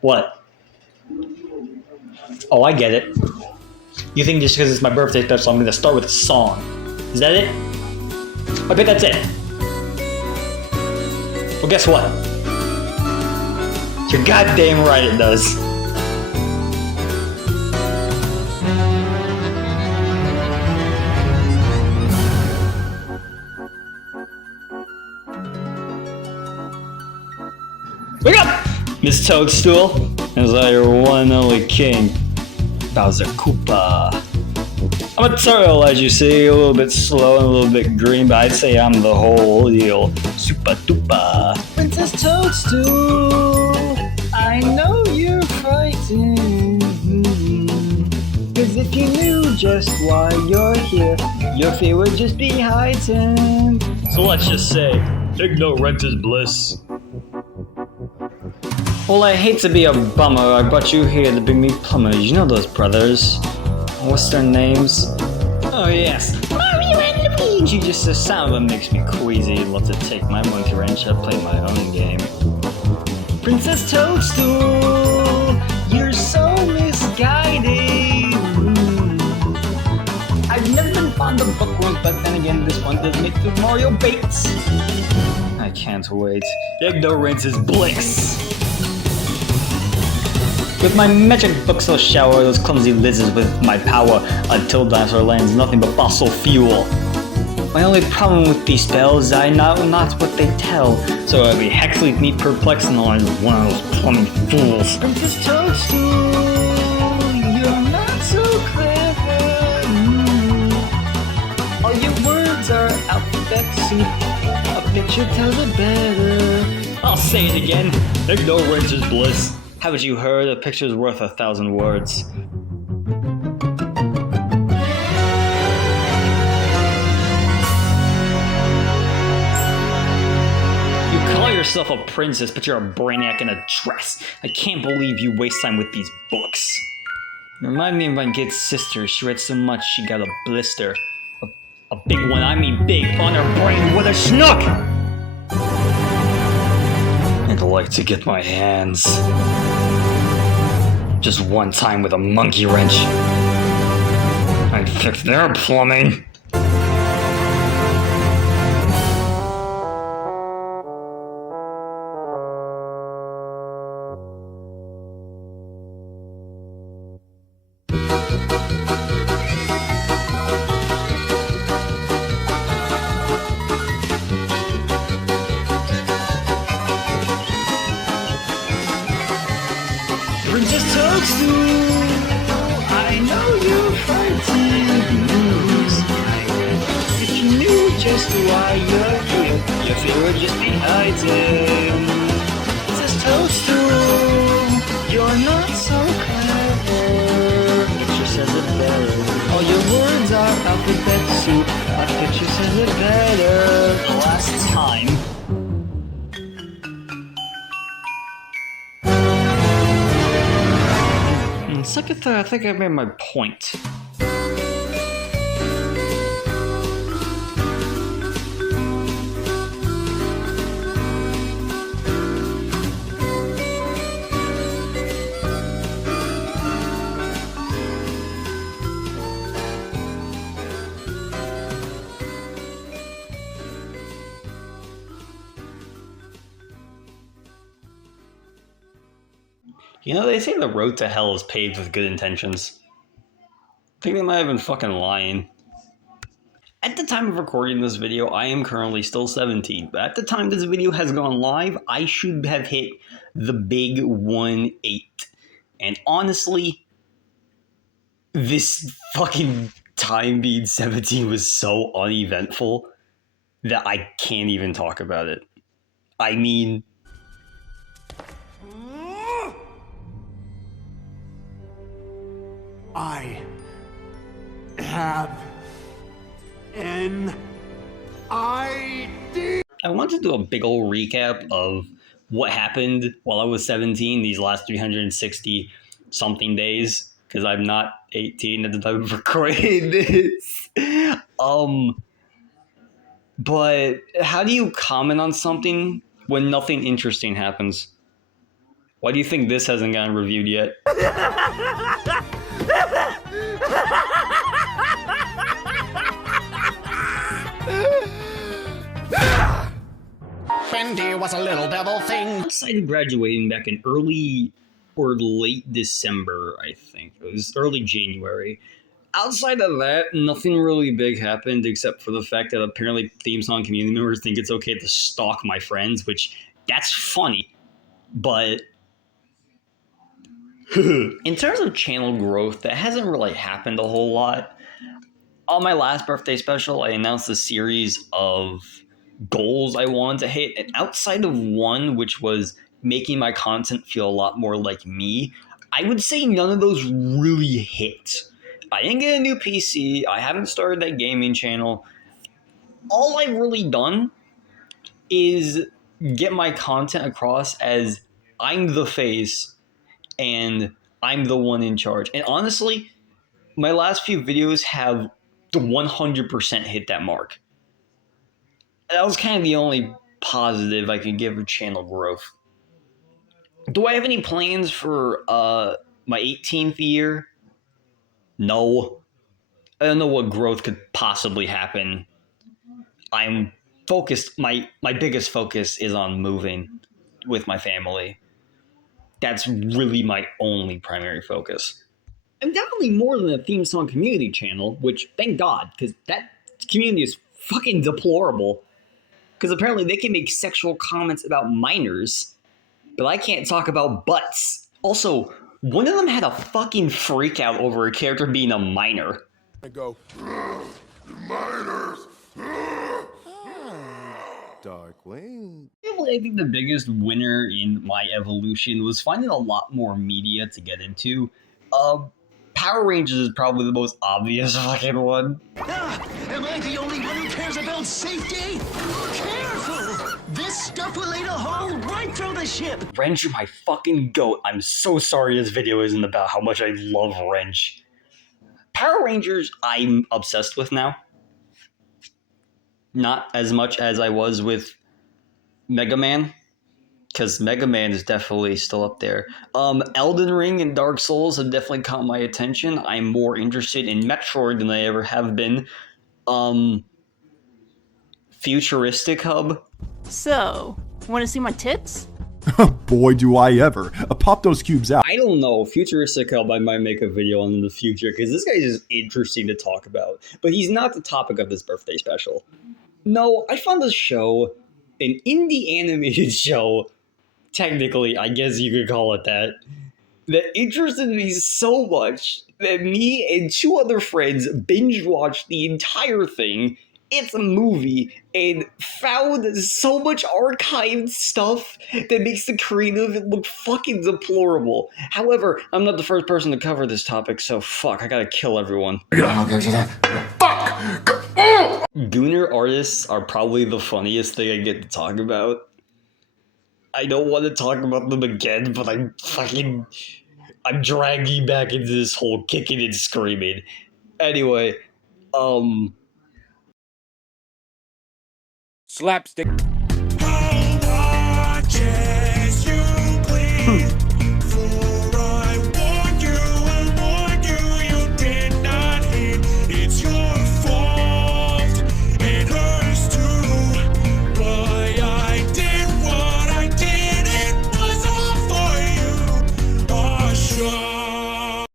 What? Oh, I get it. You think just because it's my birthday special, I'm going to start with a song. Is that it? I bet that's it. Well, guess what? You're goddamn right it does. Wake up, Miss Toadstool. As I your one and only king, Bowser Koopa. I'm a turtle, as you see, a little bit slow and a little bit green, but I'd say I'm the whole deal. Super duper. Princess Toadstool, I know you're frightened. Cause if you knew just why you're here, your fear would just be heightened. So let's just say, ignorance is bliss. Well, I hate to be a bummer, I brought you here to bring me plumbers. You know those brothers. What's their names? Oh yes, Mario and Luigi. Just the sound of them makes me queasy. I'd love to take my monkey wrench and play my own game. Princess Toadstool, you're so misguided. I've never been fond of bookworms, but then again, this one does make good Mario baits. I can't wait. Ignorance is bliss. With my magic books, I'll shower those clumsy lizards with my power until Dinosaur Land's nothing but fossil fuel. My only problem with these spells is I know not what they tell, so I'd be hexily neat perplexed and I'm one of those plumbing fools. Princess Toadstool, you're not so clever. All your words are alphabet soup. A picture tells it better. I'll say it again. Ignorance is bliss. Haven't you heard? A picture's worth 1,000 words. You call yourself a princess, but you're a brainiac in a dress. I can't believe you waste time with these books. Remind me of my kid's sister. She read so much she got a blister. A big one, I mean big, on her brain with a snook! I'd like to get my hands just one time with a monkey wrench. I'd fix their plumbing. Princess Toadstool, I know you're frightened. If you knew just why you're here, your fear would just be heightened. Princess Toadstool, you're not so clever. Picture says it better. All your words are alphabet soup. My picture says it better. The last time. Second thought, I think I made my point. You know, they say the road to hell is paved with good intentions. I think they might have been fucking lying. At the time of recording this video, I am currently still 17, but at the time this video has gone live, I should have hit the big 1-8. And honestly, this fucking time being 17 was so uneventful that I can't even talk about it. I mean, I have an idea. I want to do a big old recap of what happened while I was 17 these last 360 something days, because I'm not 18 at the time of recording this. But how do you comment on something when nothing interesting happens? Why do you think this hasn't gotten reviewed yet? Bendy was a little devil thing. Outside of graduating back in early or late December, I think. It was early January. Outside of that, nothing really big happened except for the fact that apparently theme song community members think it's okay to stalk my friends, which that's funny. But in terms of channel growth, that hasn't really happened a whole lot. On my last birthday special, I announced a series of goals I wanted to hit, and outside of one, which was making my content feel a lot more like me, I would say none of those really hit. I didn't get a new PC, I haven't started that gaming channel. All I've really done is get my content across as I'm the face and I'm the one in charge. And honestly, my last few videos have 100% hit that mark. That was kind of the only positive I could give of channel growth. Do I have any plans for my 18th year? No. I don't know what growth could possibly happen. I'm focused. My biggest focus is on moving with my family. That's really my only primary focus. I'm definitely more than a theme song community channel, which thank God, because that community is fucking deplorable. Because apparently they can make sexual comments about minors, but I can't talk about butts. Also, one of them had a fucking freak out over a character being a minor. I go, miners. Darkwing. I think the biggest winner in my evolution was finding a lot more media to get into. Power Rangers is probably the most obvious fucking one. Am I the only one who cares about safety? Careful! This stuff will eat a hole right through the ship! Wrench, my fucking goat. I'm so sorry this video isn't about how much I love Wrench. Power Rangers, I'm obsessed with now. Not as much as I was with Mega Man, because Mega Man is definitely still up there. Elden Ring and Dark Souls have definitely caught my attention. I'm more interested in Metroid than I ever have been. Futuristic Hub. So, want to see my tits? Boy, do I ever. Pop those cubes out. I don't know. Futuristic Hub, I might make a video on in the future, because this guy's just interesting to talk about. But he's not the topic of this birthday special. No, I found this show, an indie animated show, technically, I guess you could call it that interested me so much that me and two other friends binge watched the entire thing. It's a movie and found so much archived stuff that makes the creative look fucking deplorable. However, I'm not the first person to cover this topic, so fuck, I gotta kill everyone. Gooner artists are probably the funniest thing I get to talk about. I don't want to talk about them again, but I'm dragging back into this whole kicking and screaming. Anyway, Slapstick.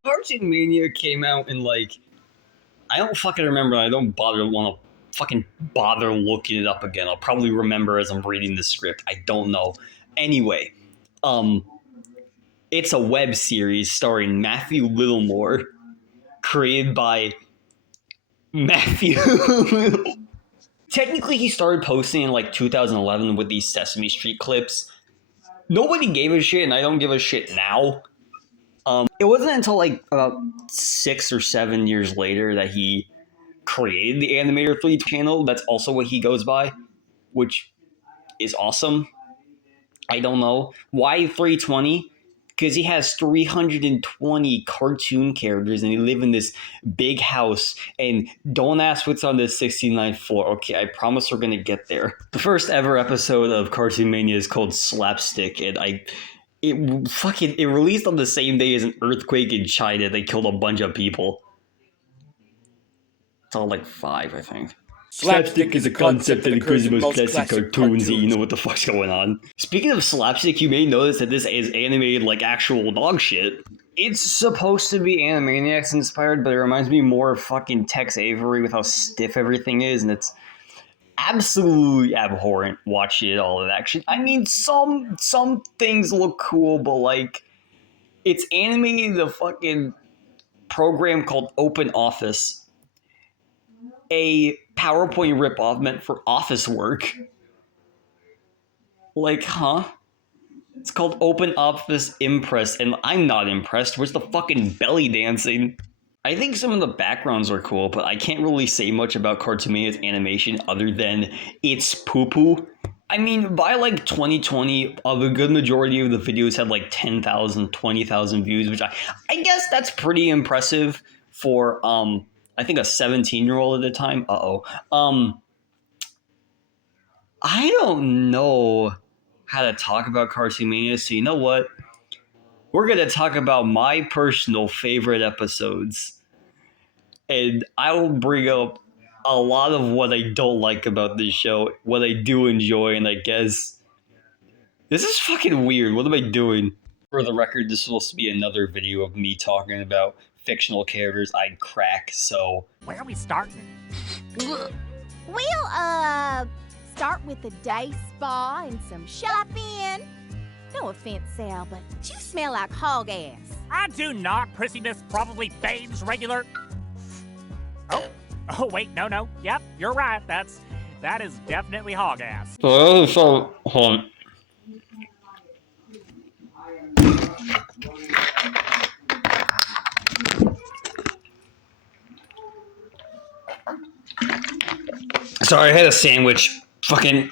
Cartoonmania came out in I don't fucking remember. I don't want to fucking bother looking it up again. I'll probably remember as I'm reading the script. I don't know. Anyway, it's a web series starring Matthew Littlemore, created by Matthew. Technically, he started posting in 2011 with these Sesame Street clips. Nobody gave a shit, and I don't give a shit now. It wasn't until about 6 or 7 years later that he created the Animator 3 channel. That's also what he goes by, which is awesome. I don't know why 320, because he has 320 cartoon characters and they live in this big house. And don't ask what's on the 69th floor. Okay, I promise we're gonna get there. The first ever episode of Cartoonmania is called Slapstick, and it released on the same day as an earthquake in China. They killed a bunch of people. It's all like 5, I think. Slapstick is a concept that occurs in most classic cartoons. You know what the fuck's going on. Speaking of slapstick, you may notice that this is animated like actual dog shit. It's supposed to be Animaniacs inspired, but it reminds me more of fucking Tex Avery with how stiff everything is, and it's absolutely abhorrent watching it all in action. I mean, some things look cool, but like, it's animating the fucking program called Open Office, a PowerPoint ripoff meant for office work. Like, huh? It's called Open Office Impress, and I'm not impressed. Where's the fucking belly dancing? I think some of the backgrounds are cool, but I can't really say much about Cartoonmania's animation other than it's poo-poo. I mean, by like 2020, a good majority of the videos had like 10,000, 20,000 views, which I guess that's pretty impressive for, I think a 17-year-old at the time. I don't know how to talk about Cartoonmania, so you know what? We're going to talk about my personal favorite episodes. And I will bring up a lot of what I don't like about this show, what I do enjoy, and I guess this is fucking weird. What am I doing? For the record, this will be another video of me talking about fictional characters I'd crack, so... Where are we starting? We'll, start with a day spa and some shopping. No offense, Sal, but you smell like hog ass. I do not, prissy miss, probably bathes regular... Oh, wait, no. Yep, you're right. That is definitely hog ass. So, hold on. Sorry, I had a sandwich. Fucking...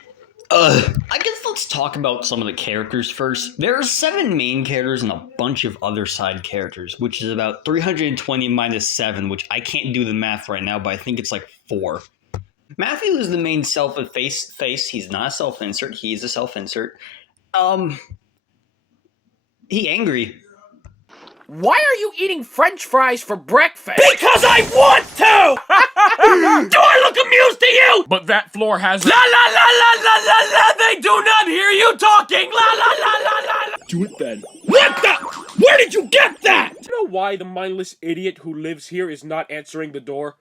I guess let's talk about some of the characters first. There are 7 main characters and a bunch of other side characters, which is about 320 minus 7, which I can't do the math right now, but I think it's like 4. Matthew is the main face. He's not a self-insert. He's a self-insert. He angry. Why are you eating French fries for breakfast? Because I want to! Do I look amused to you? But that floor has la la la la la la la. They do not hear you talking. La la la la la. Do it then. What the? Where did you get that? Do you know why the mindless idiot who lives here is not answering the door?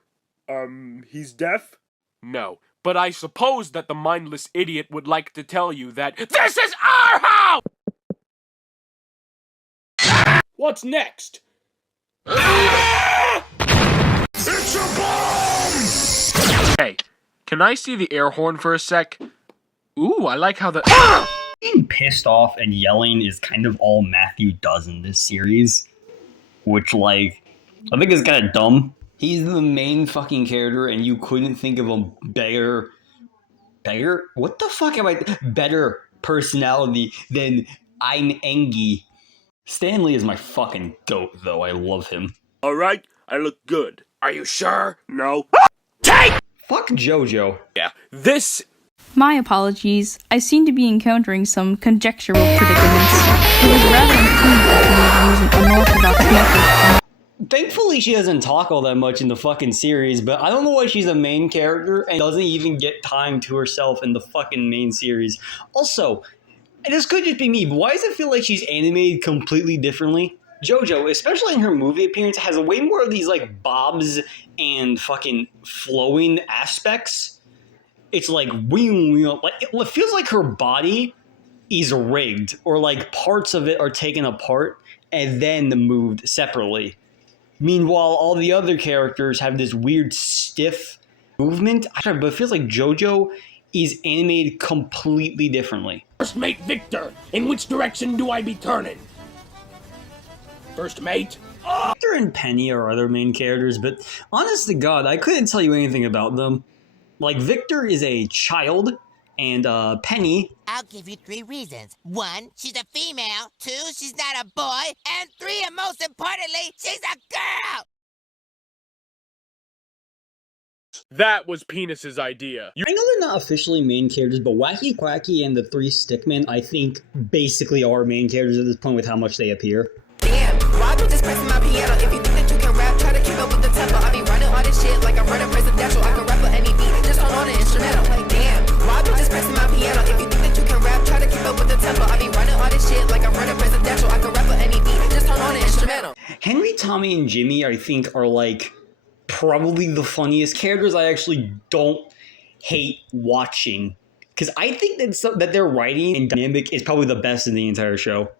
He's deaf? No. But I suppose that the mindless idiot would like to tell you that this is our house! What's next? It's a bomb! Hey, can I see the air horn for a sec? Ooh, I like how the... Being pissed off and yelling is kind of all Matthew does in this series. Which, like, I think is kind of dumb. He's the main fucking character and you couldn't think of a better... What the fuck am I... Better personality than I'm Engie. Stanley is my fucking goat, though. I love him. Alright, I look good. Are you sure? No. Take! Fuck JoJo. Yeah, this... My apologies. I seem to be encountering some conjectural predicaments. It was rather intriguing to me to use an unorthodox method. Thankfully, she doesn't talk all that much in the fucking series, but I don't know why she's a main character and doesn't even get time to herself in the fucking main series. Also... And this could just be me, but why does it feel like she's animated completely differently? JoJo, especially in her movie appearance, has way more of these, like, bobs and fucking flowing aspects. It's like, it feels like her body is rigged, or, like, parts of it are taken apart and then moved separately. Meanwhile, all the other characters have this weird stiff movement, but it feels like JoJo is animated completely differently. First mate Victor, in which direction do I be turning? First mate? Victor and Penny are other main characters, but honest to God, I couldn't tell you anything about them. Like, Victor is a child, And Penny. I'll give you 3 reasons. 1, she's a female. 2, she's not a boy. And 3, and most importantly, she's a girl! That was Penis's idea. I know they're not officially main characters, but Wacky Quacky and the 3 Stickmen, I think, basically are main characters at this point with how much they appear. Damn, why you just pressing my piano? If you think that you can rap, try to keep up with the tempo. I be running all this shit like I'm running presidential. I can rap on any beat, just hold on the instrumental. Like damn, why you just pressing my piano? If you think that you can rap, try to keep up with the tempo. I be running all this shit like I'm running presidential. I can rap on any beat, just hold on the instrumental. Henry, Tommy, and Jimmy, I think, are like probably the funniest characters I actually don't hate watching. Because I think that their writing and dynamic is probably the best in the entire show.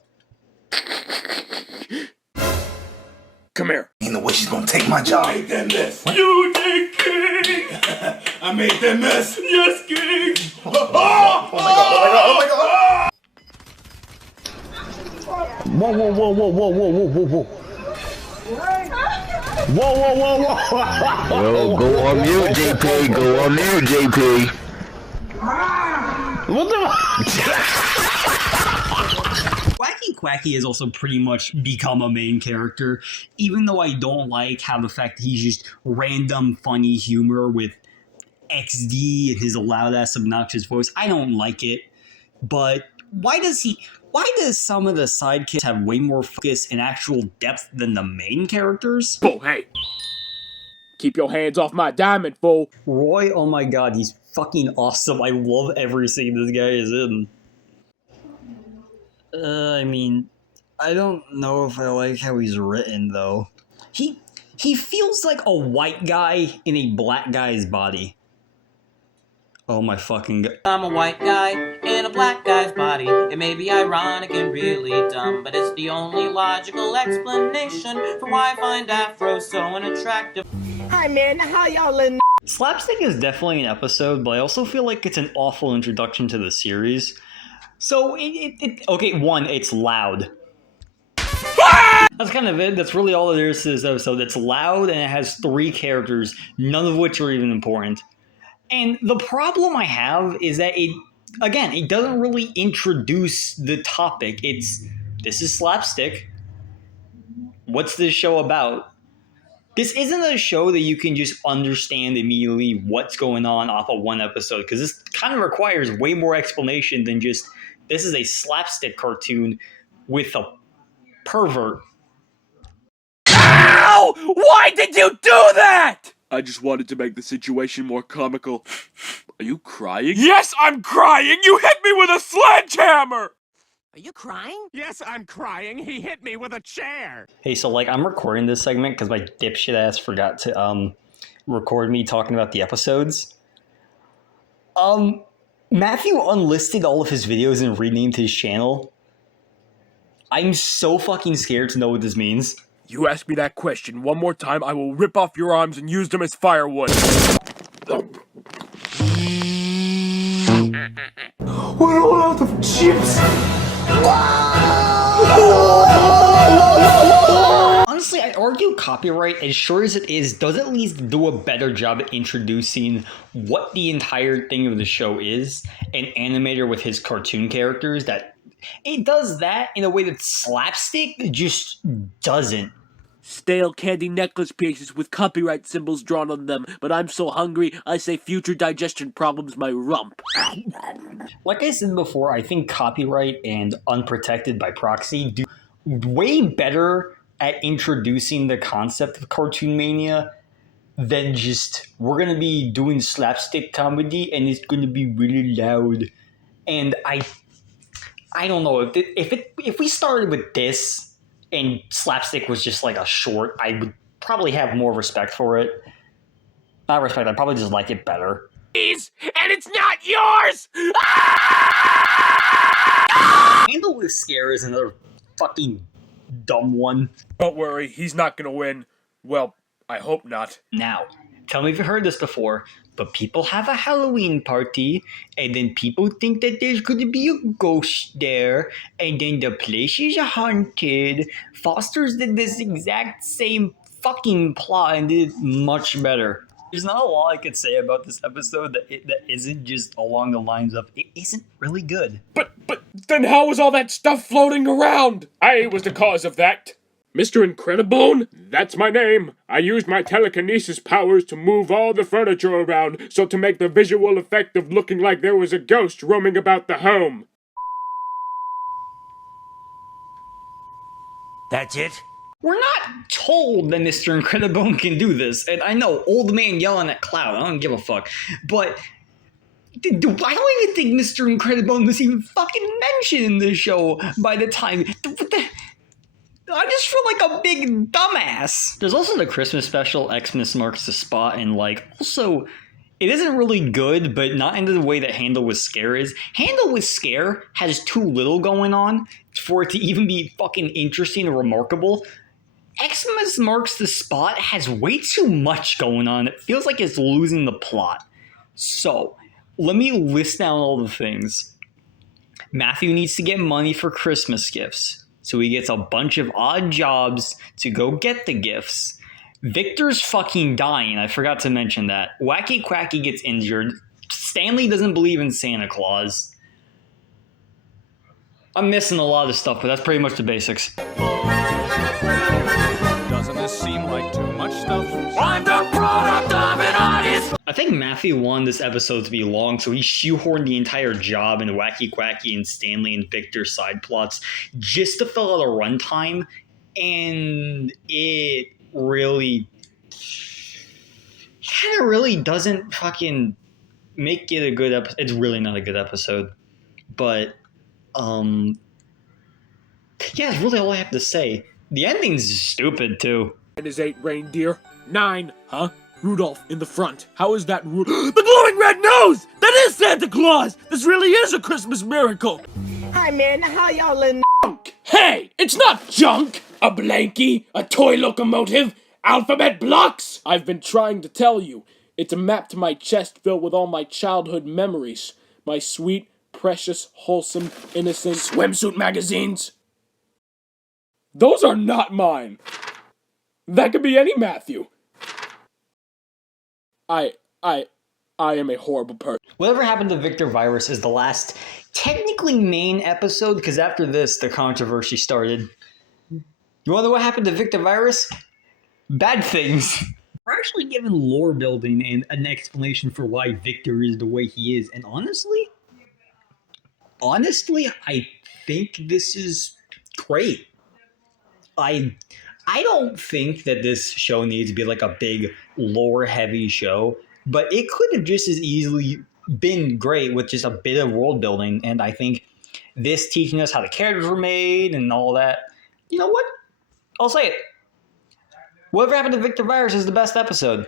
Come here. Ain't no way she's gonna take my job. I made them mess. You did, King! I made them mess. Yes, King! Oh my god, oh my god, oh my god! Whoa, whoa, whoa, whoa, whoa, whoa, whoa, whoa, whoa. Whoa, whoa, whoa, whoa. Yo, go on mute, JP. Go on mute, JP. What the? Wacky Quacky has also pretty much become a main character, even though I don't like how the fact that he's just random funny humor with XD and his loud-ass obnoxious voice. I don't like it, but why does some of the sidekicks have way more focus and actual depth than the main characters? Oh, hey. Keep your hands off my diamond, fool. Roy, oh my god, he's fucking awesome. I love every scene this guy is in. I mean, I don't know if I like how he's written, though. He feels like a white guy in a black guy's body. Oh my fucking god. I'm a white guy in a black guy's body. It may be ironic and really dumb, but it's the only logical explanation for why I find Afro so unattractive. Hi man, how y'all in? Slapstick is definitely an episode, but I also feel like it's an awful introduction to the series. So, okay, 1, it's loud. That's kind of it. That's really all there is to this episode. It's loud and it has 3 characters, none of which are even important. And the problem I have is that it doesn't really introduce the topic. This is Slapstick. What's this show about? This isn't a show that you can just understand immediately what's going on off of 1 episode, because this kind of requires way more explanation than just, this is a slapstick cartoon with a pervert. Ow! Why did you do that? I just wanted to make the situation more comical. Are you crying? Yes, I'm crying! You hit me with a sledgehammer! Are you crying? Yes, I'm crying. He hit me with a chair. Hey, so like I'm recording this segment because my dipshit ass forgot to record me talking about the episodes. Matthew unlisted all of his videos and renamed his channel. I'm so fucking scared to know what this means. You ask me that question one more time, I will rip off your arms and use them as firewood. We're all out of chips! Honestly, I argue copyright, as sure as it is, does at least do a better job at introducing what the entire thing of the show is. An animator with his cartoon characters, that it does that in a way that Slapstick just doesn't. Stale candy necklace pieces with copyright symbols drawn on them, but I'm so hungry, I say future digestion problems my rump. Like I said before, I think copyright and unprotected by proxy do way better at introducing the concept of Cartoonmania than just, we're going to be doing slapstick comedy and it's going to be really loud. And I don't know, if we started with this and Slapstick was just like a short, I would probably have more respect for it. Not respect, I'd probably just like it better. And it's not yours! Handle with Scare is another fucking dumb one. Don't worry, he's not gonna win. Well, I hope not. Now, tell me if you've heard this before, but people have a Halloween party, and then people think that there's going to be a ghost there, and then the place is haunted. Foster's did this exact same fucking plot and did it much better. There's not a lot I could say about this episode that isn't just along the lines of it isn't really good. But then how was all that stuff floating around? I was the cause of that. Mr. Incredibone? That's my name. I used my telekinesis powers to move all the furniture around so to make the visual effect of looking like there was a ghost roaming about the home. That's it? We're not told that Mr. Incredibone can do this, and I know, old man yelling at Cloud, I don't give a fuck, but I don't even think Mr. Incredibone was even fucking mentioned in the show by the time. I just feel like a big dumbass. There's also the Christmas special, Xmas Marks the Spot, and also, it isn't really good, but not in the way that Handle with Scare is. Handle with Scare has too little going on for it to even be fucking interesting and remarkable. Xmas Marks the Spot has way too much going on. It feels like it's losing the plot. So, let me list down all the things. Matthew needs to get money for Christmas gifts, so he gets a bunch of odd jobs to go get the gifts. Victor's fucking dying. I forgot to mention that. Wacky Quacky gets injured. Stanley doesn't believe in Santa Claus. I'm missing a lot of stuff, but that's pretty much the basics. Doesn't this seem like too much stuff? I'm the product of an artist! I think Matthew wanted this episode to be long, so he shoehorned the entire job into Wacky Quacky and Stanley and Victor's side plots just to fill out a runtime, and it really doesn't fucking make it a good episode. It's really not a good episode, but yeah, that's really all I have to say. The ending's stupid too. And his 8 reindeer. 9, huh? Rudolph in the front. How is that The glowing red nose! That is Santa Claus! This really is a Christmas miracle! Hi man, how y'all in Hey! It's not junk! A blankie, a toy locomotive, alphabet blocks! I've been trying to tell you. It's a map to my chest filled with all my childhood memories. My sweet, precious, wholesome, innocent swimsuit magazines. Those are not mine. That could be any Matthew. I am a horrible person. Whatever Happened to Victor Virus is the last technically main episode, because after this, the controversy started. You want to know what happened to Victor Virus? Bad things. We're actually given lore building and an explanation for why Victor is the way he is, and honestly, I think this is great. I don't think that this show needs to be like a big lore-heavy show, but it could have just as easily been great with just a bit of world building, and I think this teaching us how the characters were made and all that. You know what? I'll say it. Whatever Happened to Victor Virus is the best episode,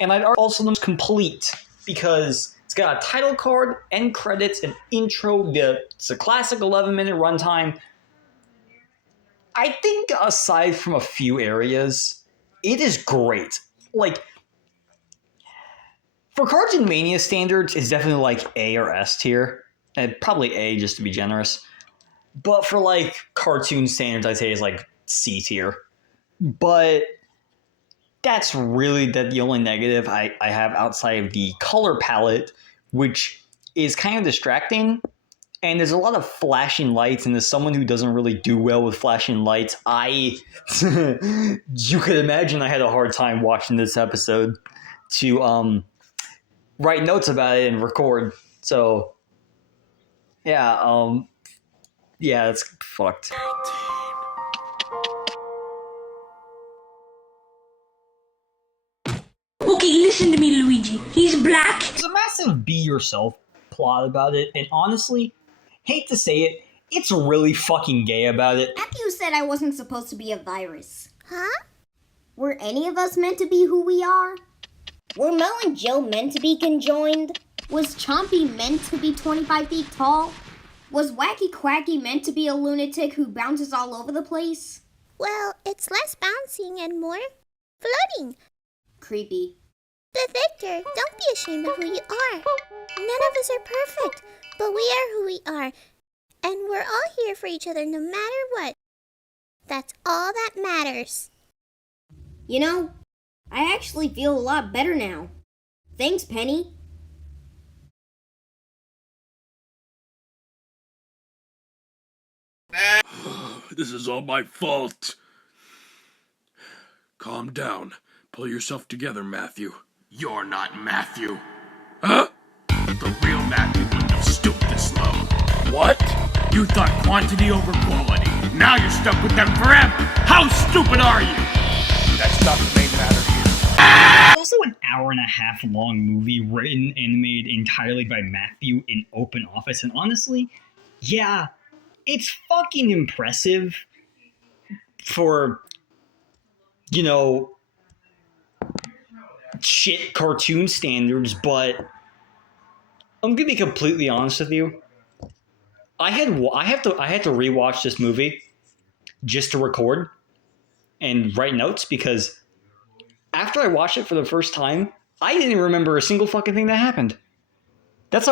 and I'd also the most complete because it's got a title card, end credits, an intro. It's a classic 11-minute runtime. I think aside from a few areas, it is great. Like, for Cartoonmania standards, it's definitely like A or S tier. And probably A just to be generous. But for like cartoon standards, I'd say it's like C tier. But that's really the only negative I have outside of the color palette, which is kind of distracting. And there's a lot of flashing lights, and as someone who doesn't really do well with flashing lights, you could imagine I had a hard time watching this episode to write notes about it and record. So, yeah, it's fucked. Okay, listen to me, Luigi. He's black. There's a massive be yourself plot about it, and honestly, hate to say it, it's really fucking gay about it. Matthew said I wasn't supposed to be a virus. Huh? Were any of us meant to be who we are? Were Mel and Joe meant to be conjoined? Was Chompy meant to be 25 feet tall? Was Wacky Quacky meant to be a lunatic who bounces all over the place? Well, it's less bouncing and more floating. Creepy. But Victor, don't be ashamed of who you are. None of us are perfect, but we are who we are. And we're all here for each other no matter what. That's all that matters. You know, I actually feel a lot better now. Thanks, Penny. This is all my fault. Calm down. Pull yourself together, Matthew. You're not Matthew. Huh? The real Matthew wouldn't have stooped this low. What? You thought quantity over quality. Now you're stuck with them forever. How stupid are you? That's not the main matter here. It's also an hour-and-a-half long movie written and animated entirely by Matthew in open office, and honestly, yeah, it's fucking impressive for, you know, shit cartoon standards, but I'm gonna be completely honest with you. I had to rewatch this movie just to record and write notes because after I watched it for the first time, I didn't remember a single fucking thing that happened. That's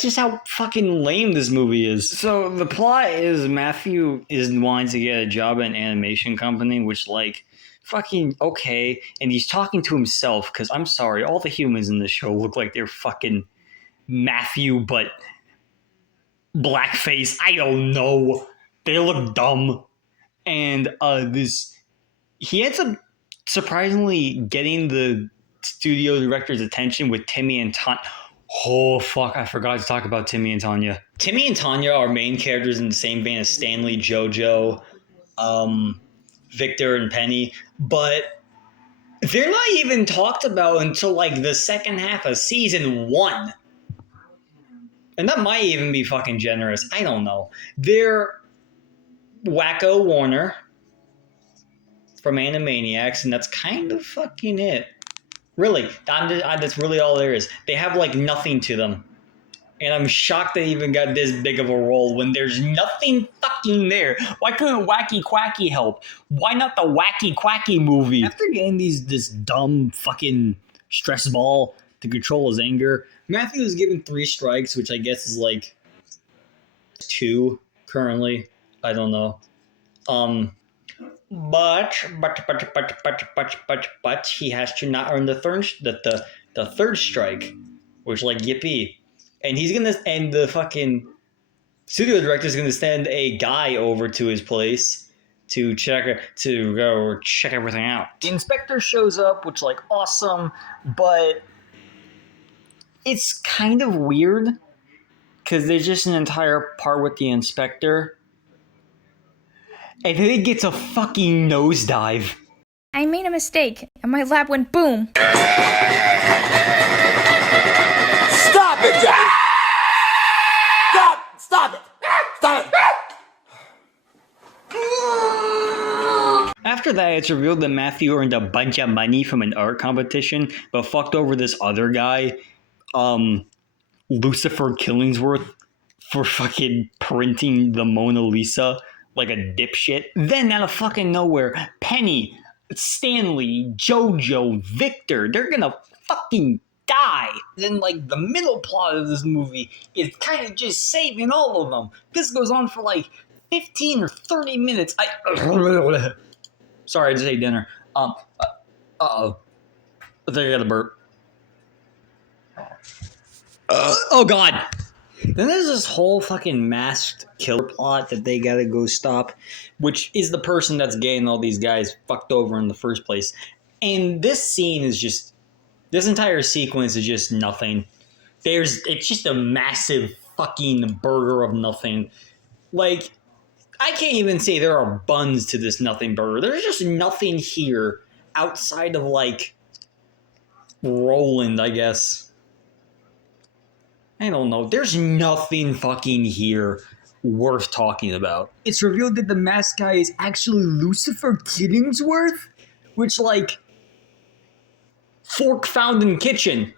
just how fucking lame this movie is. So the plot is Matthew is wanting to get a job at an animation company, which like fucking okay, and he's talking to himself because I'm sorry, all the humans in the show look like they're fucking Matthew, but blackface. I don't know. They look dumb, and he ends up surprisingly getting the studio director's attention with Timmy and Tanya. Oh, fuck, I forgot to talk about Timmy and Tanya. Timmy and Tanya are main characters in the same vein as Stanley, JoJo, Victor, and Penny, but they're not even talked about until, like, the second half of season 1. And that might even be fucking generous. I don't know. They're Wacko Warner from Animaniacs, and that's kind of fucking it. Really, that's really all there is. They have like nothing to them. And I'm shocked they even got this big of a role when there's nothing fucking there. Why couldn't Wacky Quacky help? Why not the Wacky Quacky movie? After getting this dumb fucking stress ball to control his anger, Matthew was given 3 strikes, which I guess is like 2 currently. I don't know. But he has to not earn the third strike, which like yippee, and the fucking studio director is gonna send a guy over to his place to go check everything out. The inspector shows up, which like awesome, but it's kind of weird because there's just an entire part with the inspector. And then it gets a fucking nosedive. I made a mistake, and my lab went boom. Stop it, Jack! Stop it! Stop it! After that, it's revealed that Matthew earned a bunch of money from an art competition, but fucked over this other guy, Lucifer Killingsworth, for fucking printing the Mona Lisa like a dipshit. Then out of fucking nowhere, Penny, Stanley, JoJo, Victor, they're gonna fucking die. Then like the middle plot of this movie is kind of just saving all of them. This goes on for like 15 or 30 minutes. Sorry, I just ate dinner. Uh-oh. I think I got a burp. Oh god. Then there's this whole fucking masked killer plot that they gotta go stop, which is the person that's getting all these guys fucked over in the first place. And this scene is just, this entire sequence is just nothing. It's just a massive fucking burger of nothing. Like, I can't even say there are buns to this nothing burger. There's just nothing here outside of like Roland, I guess. I don't know. There's nothing fucking here worth talking about. It's revealed that the masked guy is actually Lucifer Killingsworth, which, like, fork found in kitchen.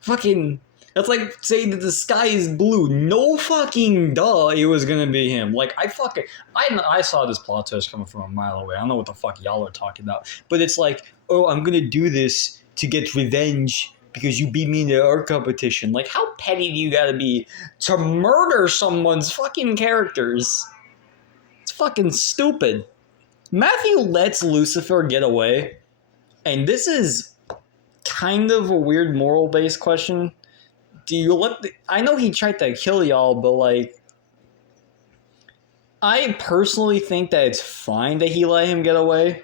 Fucking, that's like saying that the sky is blue. No fucking duh, it was gonna be him. Like, I saw this plot twist coming from a mile away. I don't know what the fuck y'all are talking about. But it's like, oh, I'm gonna do this to get revenge because you beat me in the art competition. Like, how petty do you gotta be to murder someone's fucking characters? It's fucking stupid. Matthew lets Lucifer get away, And this is kind of a weird moral-based question. Do you let I know he tried to kill y'all, but like, I personally think that it's fine that he let him get away.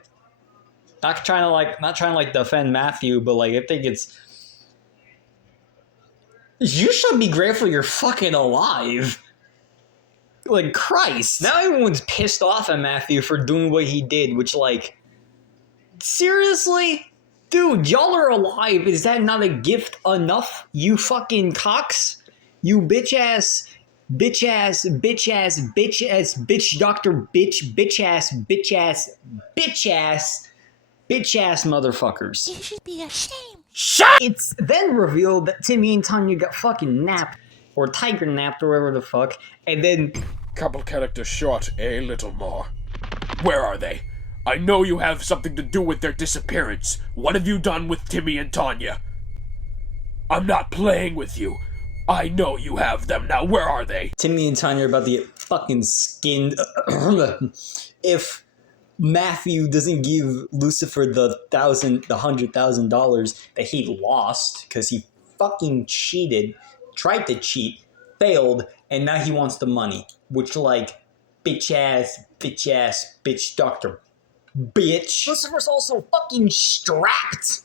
Not trying to defend Matthew, but like, I think it's, you should be grateful you're fucking alive. Like, Christ. Now everyone's pissed off at Matthew for doing what he did, which, like, seriously? Dude, y'all are alive. Is that not a gift enough? You fucking cocks? You bitch ass doctor bitch ass motherfuckers. You should be ashamed. Shut! It's then revealed that Timmy and Tanya got fucking napped, or tiger napped, or whatever the fuck, and then... Couple characters short, a little more. Where are they? I know you have something to do with their disappearance. What have you done with Timmy and Tanya? I'm not playing with you. I know you have them. Now, where are they? Timmy and Tanya are about to get fucking skinned. If Matthew doesn't give Lucifer the $100,000 that he lost because he fucking cheated, tried to cheat, failed, and now he wants the money. Which, like, bitch doctor bitch. Lucifer's also fucking strapped.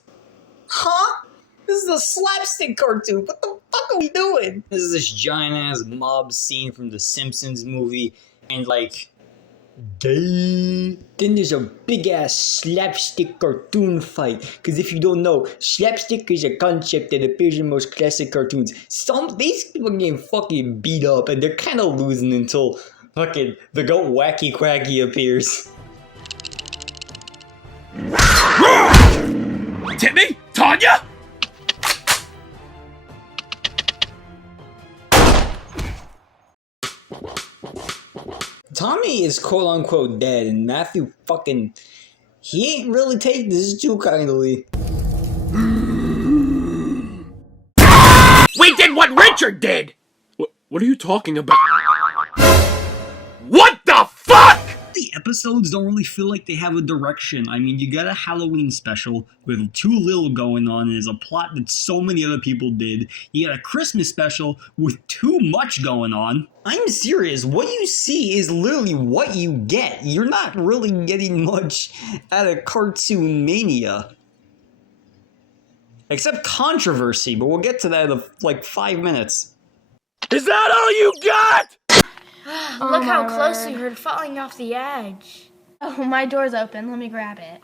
Huh? This is a slapstick cartoon. What the fuck are we doing? This is this giant ass mob scene from the Simpsons movie, and like, then there's a big ass slapstick cartoon fight. Because if you don't know, slapstick is a concept that appears in most classic cartoons. These people are getting fucking beat up, and they're kind of losing until fucking the goat Wacky Quacky appears. Timmy? Tanya? Tommy is quote-unquote dead, and Matthew fucking... he ain't really taking this too kindly. We did what Richard did! What are you talking about? What the fuck?! The episodes don't really feel like they have a direction. I mean, you got a Halloween special with too little going on, and there's a plot that so many other people did. You got a Christmas special with too much going on. I'm serious. What you see is literally what you get. You're not really getting much out of Cartoonmania. Except controversy, but we'll get to that in like 5 minutes. Is that all you got?! Look how close we were falling off the edge. Oh, my door's open. Let me grab it.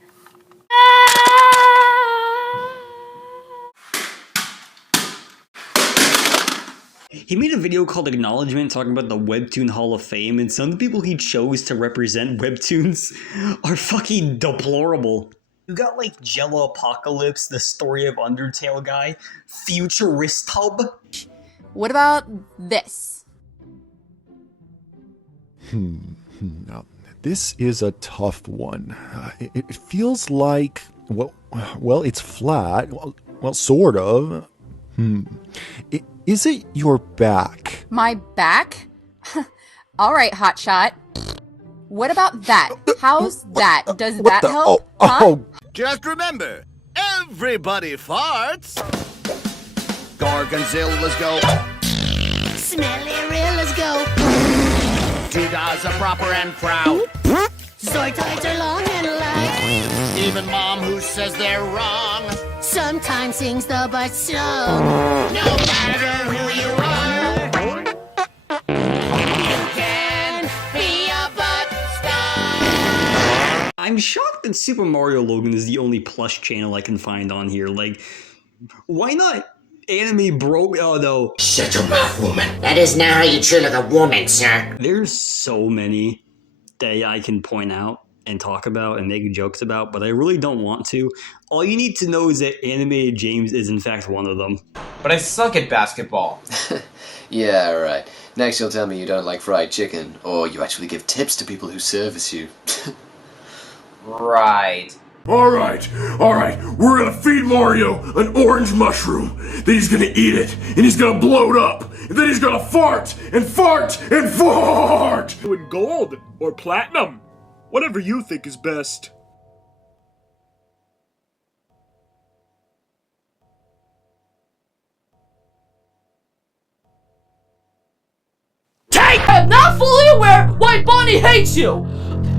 He made a video called Acknowledgement talking about the Webtoon Hall of Fame, and some of the people he chose to represent Webtoons are fucking deplorable. You got like Jello Apocalypse, the Story of Undertale guy, Futurist Hub. What about this? Now, this is a tough one. It feels like, well, it's flat. Well, sort of. Is it your back? My back? All right, hotshot. What about that? How's that? Does that help? Oh. Just remember, everybody farts. Gorgonzillas go. Smelly-rillas go. Doodahs are proper and proud. Zortoids are long and loud. Even Mom, who says they're wrong, sometimes sings the but so. No matter who you are, you can be a butt star. I'm shocked that Super Mario Logan is the only plush channel I can find on here. Like, why not Anime Bro? Oh no. Shut your mouth, woman. That is not how you treat like a woman, sir. There's so many that I can point out and talk about and make jokes about, but I really don't want to. All you need to know is that Animated James is in fact one of them. But I suck at basketball. Yeah, right. Next you'll tell me you don't like fried chicken, or you actually give tips to people who service you. Right. Alright, we're gonna feed Mario an orange mushroom, then he's gonna eat it, and he's gonna blow it up, and then he's gonna fart, and fart, and fart! With gold, or platinum, whatever you think is best. am not fully aware why Bonnie hates you.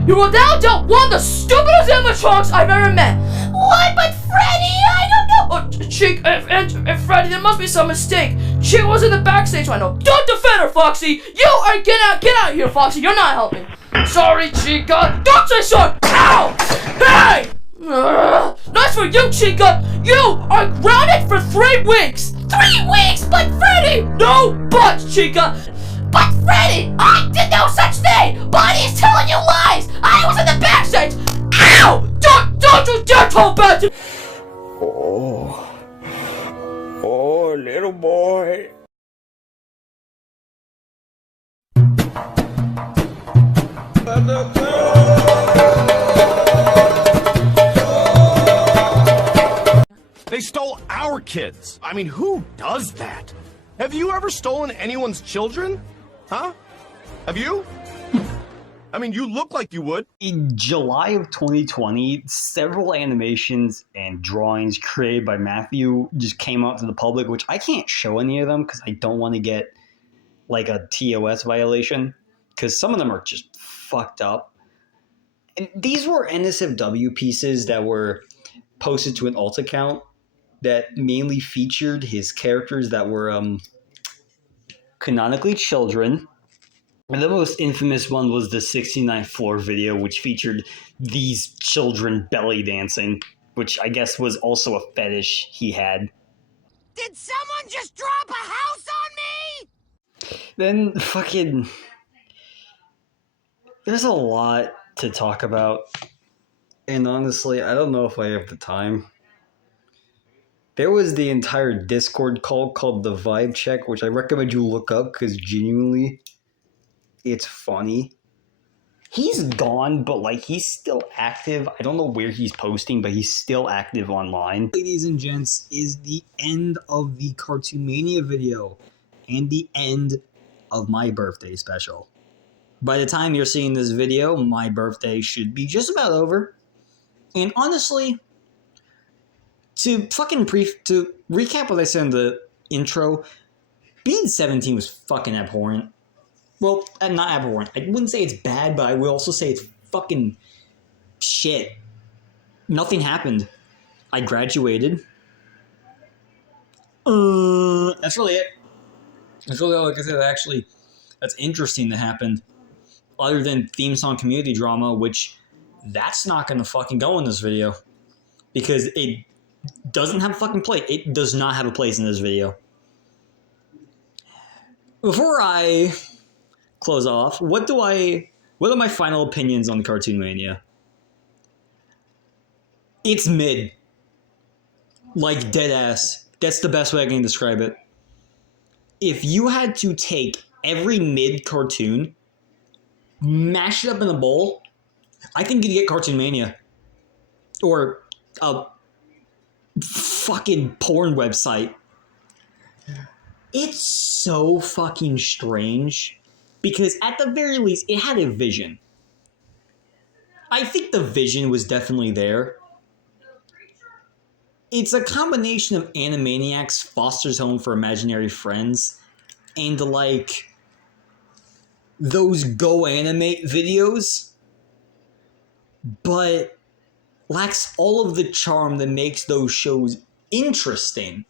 You are now dealt one of the stupidest animatronics I've ever met. What? But Freddy, I don't know. Oh, Chick and Freddy, there must be some mistake. Chick was in the backstage window. Don't defend her, Foxy. You are get out of here, Foxy. You're not helping. Sorry, Chica. Don't say sorry. Ow! Hey! Nice for you, Chica. You are grounded for 3 weeks. 3 weeks, but Freddy. No buts, Chica. But Freddy, I did no such thing! Bonnie is telling you lies! I was in the backstage! Ow! Don't you dare talk bad to— Oh, little boy. They stole our kids. I mean, who does that? Have you ever stolen anyone's children? Huh? Have you? I mean, you look like you would. In July of 2020, several animations and drawings created by Matthew just came out to the public, which I can't show any of them because I don't want to get like a TOS violation, because some of them are just fucked up. And these were NSFW pieces that were posted to an alt account that mainly featured his characters that were canonically children. And the most infamous one was the 69th floor video, which featured these children belly dancing, which I guess was also a fetish he had. Did someone just drop a house on me? Then fucking... There's a lot to talk about. And honestly, I don't know if I have the time. There was the entire Discord call called the Vibe Check, which I recommend you look up because genuinely, it's funny. He's gone, but like he's still active. I don't know where he's posting, but he's still active online. Ladies and gents, is the end of the Cartoonmania video and the end of my birthday special. By the time you're seeing this video, my birthday should be just about over. And honestly, to recap what I said in the intro, being 17 was fucking abhorrent. Well, not abhorrent. I wouldn't say it's bad, but I would also say it's fucking shit. Nothing happened. I graduated. That's really it. That's really all I can say. That's interesting that happened. Other than theme song community drama, which that's not going to fucking go in this video. Because it doesn't have a fucking place. It does not have a place in this video. Before I close off, what are my final opinions on Cartoonmania? It's mid. Like dead ass. That's the best way I can describe it. If you had to take every mid cartoon, mash it up in a bowl, I think you'd get Cartoonmania. Or a fucking porn website. It's so fucking strange. Because at the very least, it had a vision. I think the vision was definitely there. It's a combination of Animaniacs, Foster's Home for Imaginary Friends, and like those Go Animate videos, but lacks all of the charm that makes those shows interesting.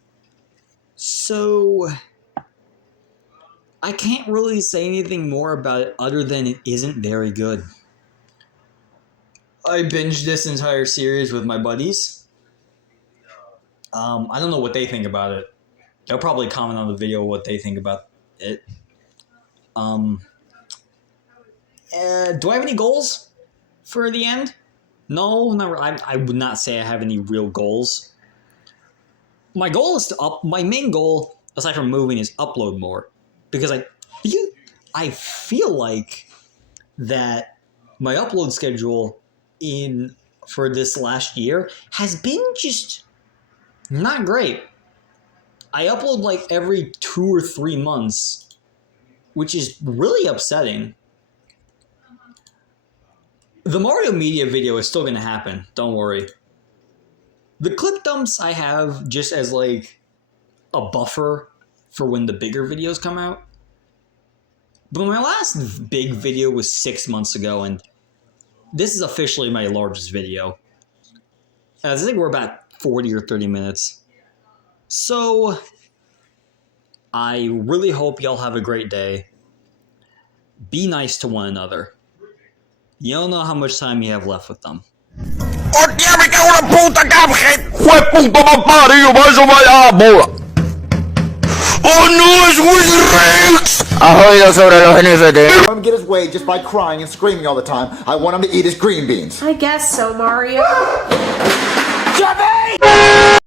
So I can't really say anything more about it other than it isn't very good. I binged this entire series with my buddies. I don't know what they think about it. They'll probably comment on the video what they think about it. Do I have any goals for the end? No, I would not say I have any real goals. My goal is my main goal, aside from moving, is upload more. Because I feel like that my upload schedule for this last year has been just not great. I upload like every 2 or 3 months, which is really upsetting. The Mario Media video is still going to happen, don't worry. The clip dumps I have just as like a buffer for when the bigger videos come out. But my last big video was 6 months ago, and this is officially my largest video. I think we're about 40 or 30 minutes. So, I really hope y'all have a great day. Be nice to one another. You don't know how much time you have left with them. Let him get his way just by crying and screaming all the time. I want him to eat his green beans. I guess so, Mario. Shut up!